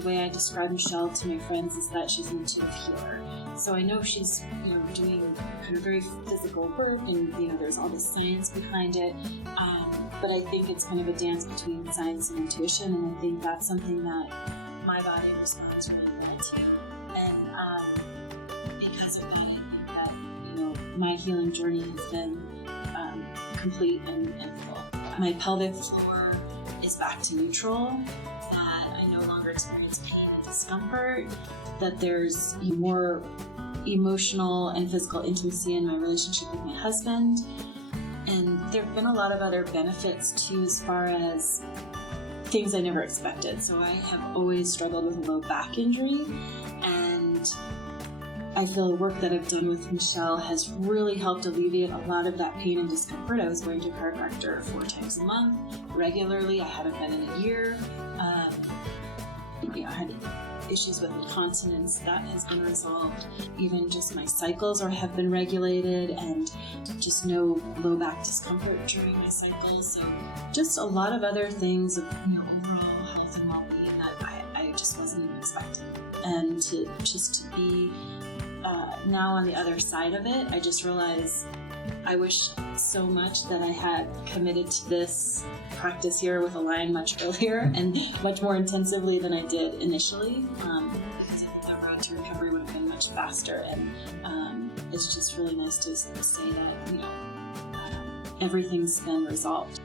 the way I describe Michele to my friends is that she's an intuitive healer. So I know she's, doing kind of very physical work, and there's all this science behind it. But I think it's kind of a dance between science and intuition, and I think that's something that my body responds really well to. And because of that, I think that my healing journey has been complete and full. My pelvic floor is back to neutral. That I no longer experience pain and discomfort. That there's more emotional and physical intimacy in my relationship with my husband. And there have been a lot of other benefits too, as far as things I never expected. So I have always struggled with a low back injury, and I feel the work that I've done with Michele has really helped alleviate a lot of that pain and discomfort. I was going to a chiropractor 4 times a month regularly. I haven't been in a year. I had issues with incontinence. That has been resolved. Even just my cycles have been regulated, and just no low back discomfort during my cycles. So just a lot of other things of overall health and well-being that I just wasn't even expecting. And to be now on the other side of it, I just realized I wish so much that I had committed to this practice here with Align much earlier and much more intensively than I did initially, because I think that road to recovery would have been much faster. And it's just really nice to say that everything's been resolved.